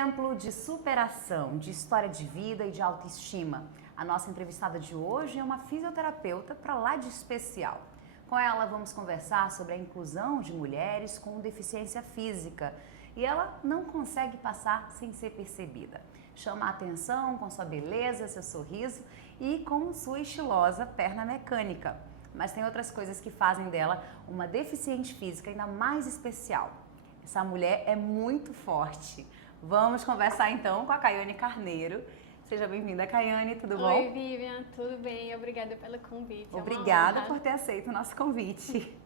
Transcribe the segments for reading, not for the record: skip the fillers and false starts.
exemplo de superação, de história de vida e de autoestima. A nossa entrevistada de hoje é uma fisioterapeuta para lá de especial. Com ela vamos conversar sobre a inclusão de mulheres com deficiência física e ela não consegue passar sem ser percebida. Chama a atenção com sua beleza, seu sorriso e com sua estilosa perna mecânica. Mas tem outras coisas que fazem dela uma deficiente física ainda mais especial. Essa mulher é muito forte. Vamos conversar então com a Caiane Carneiro. Seja bem-vinda, Caiane, tudo bom? Oi, Vivian, tudo bem? Obrigada pelo convite. Obrigada por ter aceito o nosso convite.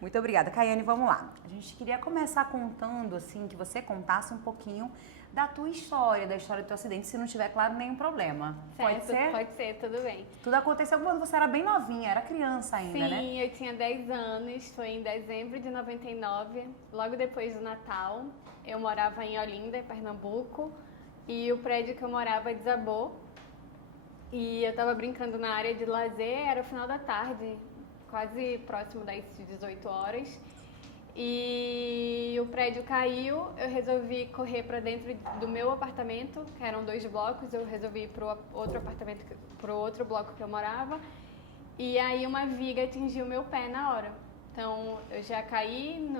Muito obrigada. Caiane, vamos lá. A gente queria começar contando, assim, que você contasse um pouquinho da tua história, da história do teu acidente, se não tiver, claro, nenhum problema. Certo, Pode ser? Pode ser, tudo bem. Tudo aconteceu quando você era bem novinha, era criança ainda, né? Sim, eu tinha 10 anos, foi em dezembro de 99, logo depois do Natal. Eu morava em Olinda, Pernambuco, e o prédio que eu morava desabou. E eu tava brincando na área de lazer, era o final da tarde, quase próximo das 18 horas. E o prédio caiu, eu resolvi correr para dentro do meu apartamento, que eram 2 blocos, eu resolvi ir pro outro apartamento, pro outro bloco que eu morava. E aí uma viga atingiu meu pé na hora. Então eu já caí,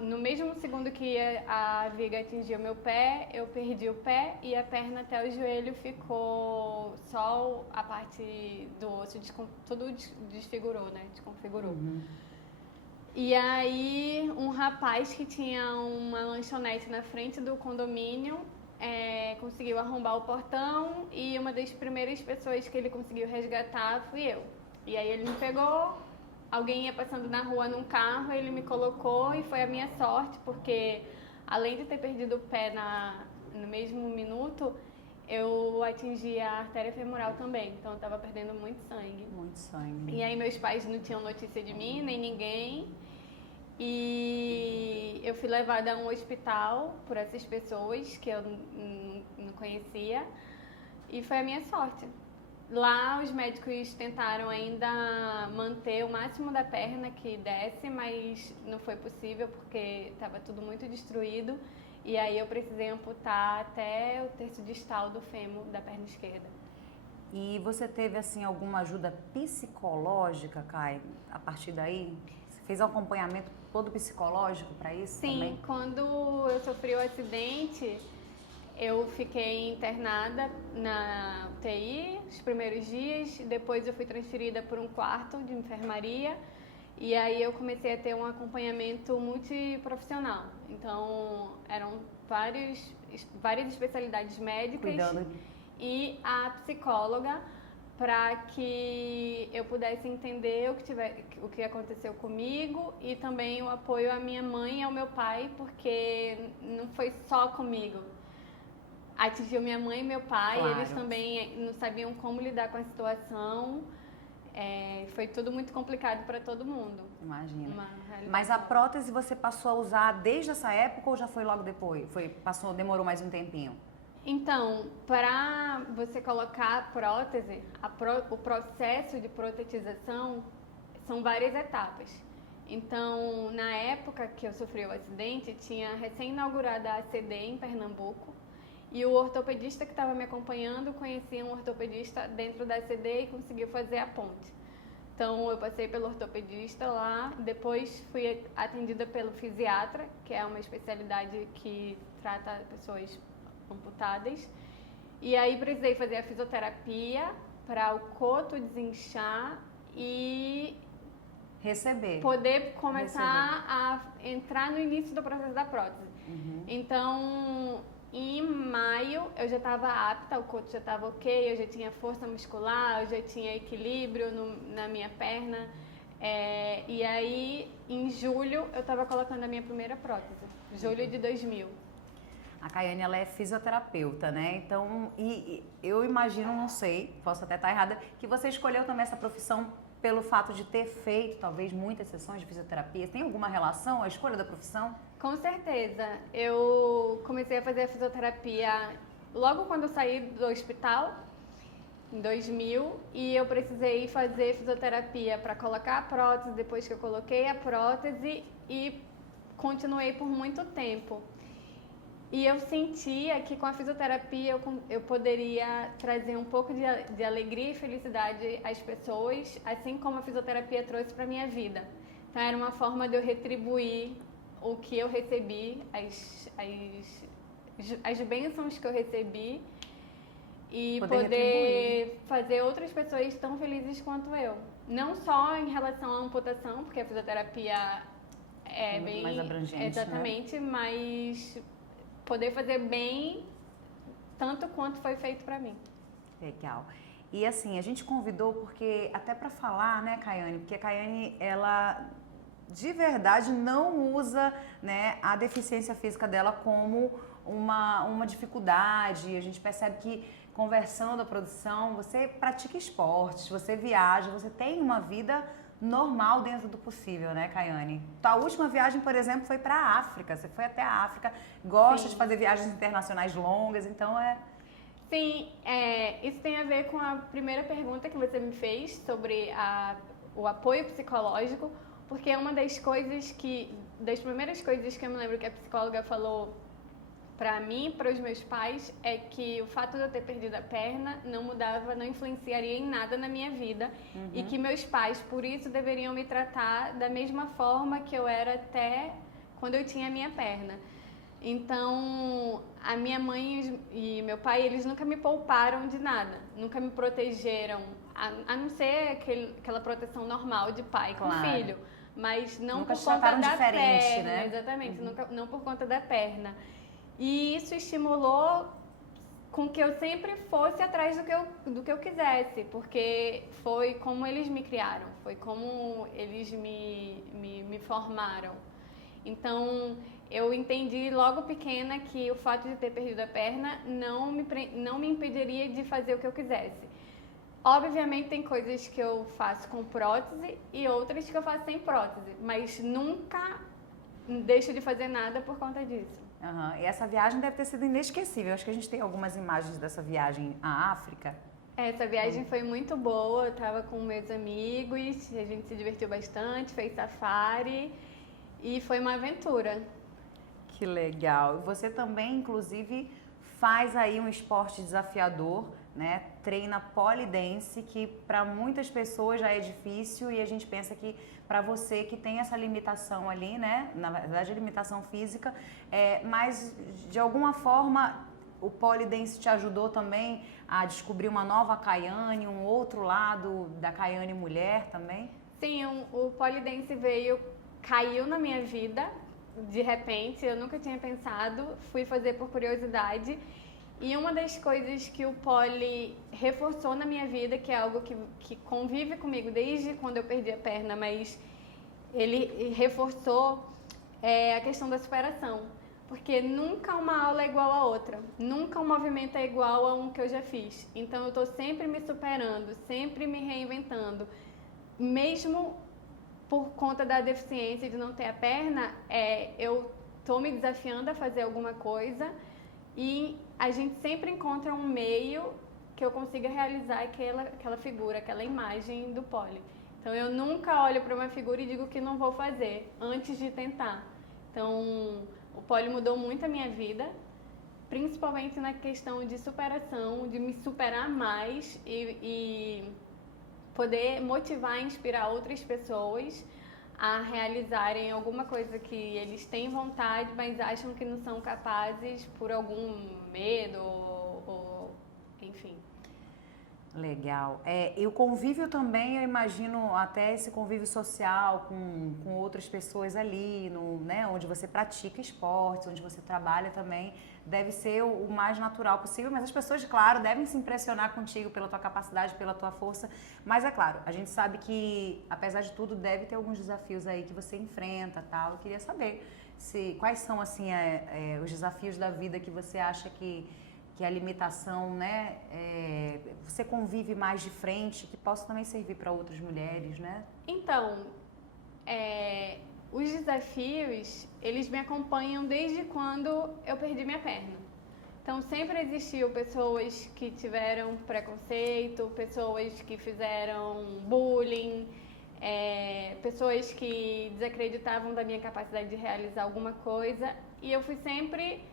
no mesmo segundo que a viga atingiu meu pé, eu perdi o pé e a perna até o joelho ficou só a parte do osso, tudo desfigurou, né? Desconfigurou. E aí um rapaz que tinha uma lanchonete na frente do condomínio conseguiu arrombar o portão e uma das primeiras pessoas que ele conseguiu resgatar fui eu. E aí ele me pegou, alguém ia passando na rua num carro, ele me colocou e foi a minha sorte, porque além de ter perdido o pé no mesmo minuto, eu atingi a artéria femoral também, então eu tava perdendo muito sangue. Muito sangue. E aí meus pais não tinham notícia de mim, nem ninguém. E eu fui levada a um hospital por essas pessoas que eu não conhecia e foi a minha sorte. Lá os médicos tentaram ainda manter o máximo da perna que desce, mas não foi possível porque estava tudo muito destruído. E aí eu precisei amputar até o terço distal do fêmur da perna esquerda. E você teve, assim, alguma ajuda psicológica, Kai, a partir daí? Você fez um acompanhamento todo psicológico para isso também? Sim, quando eu sofri o acidente, eu fiquei internada na UTI os primeiros dias, depois eu fui transferida por um quarto de enfermaria e aí eu comecei a ter um acompanhamento multiprofissional. Então, eram várias especialidades médicas e a psicóloga para que eu pudesse entender o que aconteceu comigo e também o apoio à minha mãe e ao meu pai, porque não foi só comigo. Atingiu minha mãe e meu pai, Claro. Eles também não sabiam como lidar com a situação. Foi tudo muito complicado para todo mundo. Imagina. Mas a prótese você passou a usar desde essa época ou já foi logo depois? Demorou mais um tempinho? Então, para você colocar a prótese, o processo de protetização são várias etapas. Então, na época que eu sofri o acidente, tinha recém-inaugurada a ACD em Pernambuco e o ortopedista que estava me acompanhando conhecia um ortopedista dentro da ACD e conseguiu fazer a ponte. Então, eu passei pelo ortopedista lá, depois fui atendida pelo fisiatra, que é uma especialidade que trata pessoas amputadas. E aí precisei fazer a fisioterapia para o coto desinchar e poder começar a entrar no início do processo da prótese. Então, em maio eu já estava apta, o coto já estava ok, eu já tinha força muscular, eu já tinha equilíbrio na minha perna. E aí, em julho, eu estava colocando a minha primeira prótese, julho de 2000. A Caiane, ela é fisioterapeuta, né? Então, eu imagino, não sei, posso até estar errada, que você escolheu também essa profissão pelo fato de ter feito, talvez, muitas sessões de fisioterapia. Tem alguma relação a escolha da profissão? Com certeza. Eu comecei a fazer a fisioterapia logo quando eu saí do hospital, em 2000, e eu precisei fazer fisioterapia para colocar a prótese, depois que eu coloquei a prótese, e continuei por muito tempo. E eu sentia que com a fisioterapia eu poderia trazer um pouco de alegria e felicidade às pessoas, assim como a fisioterapia trouxe para minha vida. Então era uma forma de eu retribuir o que eu recebi, as bênçãos que eu recebi e poder fazer outras pessoas tão felizes quanto eu. Não só em relação à amputação, porque a fisioterapia é muito bem mais abrangente, exatamente, né? Mas poder fazer bem tanto quanto foi feito para mim. Legal. E assim, a gente convidou porque até para falar, né, Caiane, porque a Caiane, ela de verdade não usa, né, a deficiência física dela como uma dificuldade. A gente percebe que conversando a produção, você pratica esportes, você viaja, você tem uma vida normal dentro do possível, né, Caiane? Tua última viagem, por exemplo, foi para a África. Você foi até a África, gosta de fazer viagens internacionais longas, então é... Sim, isso tem a ver com a primeira pergunta que você me fez sobre o apoio psicológico, porque uma das primeiras coisas que eu me lembro que a psicóloga falou para mim, para os meus pais, é que o fato de eu ter perdido a perna não influenciaria em nada na minha vida. Uhum. E que meus pais, por isso, deveriam me tratar da mesma forma que eu era até quando eu tinha a minha perna. Então, a minha mãe e meu pai, eles nunca me pouparam de nada, nunca me protegeram, a não ser aquela proteção normal de pai com filho, mas não nunca por conta da perna, né? Exatamente, não por conta da perna. E isso estimulou com que eu sempre fosse atrás do que eu quisesse, porque foi como eles me criaram, foi como eles me formaram. Então, eu entendi logo pequena que o fato de ter perdido a perna não me impediria de fazer o que eu quisesse. Obviamente tem coisas que eu faço com prótese e outras que eu faço sem prótese, mas nunca deixo de fazer nada por conta disso. Uhum. E essa viagem deve ter sido inesquecível. Acho que a gente tem algumas imagens dessa viagem à África. Essa viagem foi muito boa, eu estava com meus amigos, a gente se divertiu bastante, fez safari e foi uma aventura. Que legal. Você também, inclusive, faz aí um esporte desafiador, né? Treina polidense, que para muitas pessoas já é difícil e a gente pensa que para você que tem essa limitação ali, né? Na verdade, a limitação física, mas de alguma forma o polidense te ajudou também a descobrir uma nova Caiane, um outro lado da Caiane mulher também? Sim, o polidense caiu na minha vida, de repente, eu nunca tinha pensado, fui fazer por curiosidade. E uma das coisas que o pole reforçou na minha vida, que é algo que convive comigo desde quando eu perdi a perna, mas ele reforçou a questão da superação. Porque nunca uma aula é igual a outra, nunca um movimento é igual a um que eu já fiz. Então eu estou sempre me superando, sempre me reinventando. Mesmo por conta da deficiência de não ter a perna, eu estou me desafiando a fazer alguma coisa e a gente sempre encontra um meio que eu consiga realizar aquela figura, aquela imagem do pole. Então eu nunca olho para uma figura e digo que não vou fazer antes de tentar. Então o pole mudou muito a minha vida, principalmente na questão de superação, de me superar mais e poder motivar e inspirar outras pessoas a realizarem alguma coisa que eles têm vontade, mas acham que não são capazes por algum medo ou enfim. Legal. E o convívio também, eu imagino até esse convívio social com outras pessoas ali, né, onde você pratica esportes, onde você trabalha também, deve ser o mais natural possível, mas as pessoas, claro, devem se impressionar contigo pela tua capacidade, pela tua força, mas é claro, a gente sabe que, apesar de tudo, deve ter alguns desafios aí que você enfrenta, tal. Eu queria saber quais são, assim, os desafios da vida que você acha que a limitação, né, você convive mais de frente, que possa também servir para outras mulheres, né? Então, os desafios, eles me acompanham desde quando eu perdi minha perna. Então, sempre existiu pessoas que tiveram preconceito, pessoas que fizeram bullying, pessoas que desacreditavam da minha capacidade de realizar alguma coisa, e eu fui sempre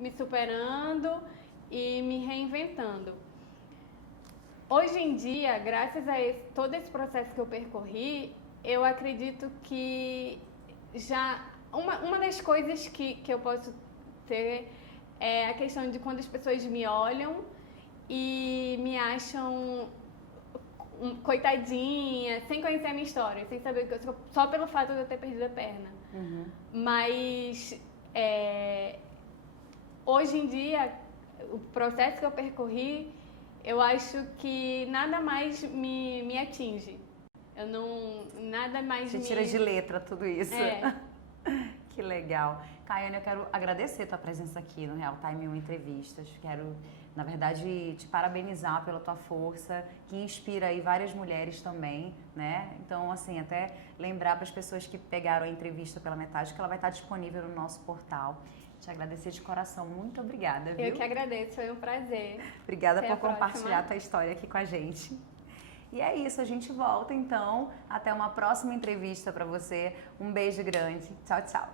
me superando e me reinventando. Hoje em dia, graças a todo esse processo que eu percorri, eu acredito que já uma das coisas que eu posso ter é a questão de quando as pessoas me olham e me acham coitadinha, sem conhecer a minha história, sem saber que eu sou, só pelo fato de eu ter perdido a perna. Mas hoje em dia, o processo que eu percorri, eu acho que nada mais me atinge. Eu não, nada mais Você tira de letra tudo isso. Que legal. Caiane, eu quero agradecer a tua presença aqui no Real Time 1 Entrevistas. Quero, na verdade, te parabenizar pela tua força, que inspira aí várias mulheres também, né? Então, assim, até lembrar para as pessoas que pegaram a entrevista pela metade que ela vai estar disponível no nosso portal. Te agradecer de coração. Muito obrigada, viu? Eu que agradeço, foi um prazer. Obrigada por compartilhar a tua história aqui com a gente. E é isso, a gente volta então. Até uma próxima entrevista para você. Um beijo grande. Tchau, tchau.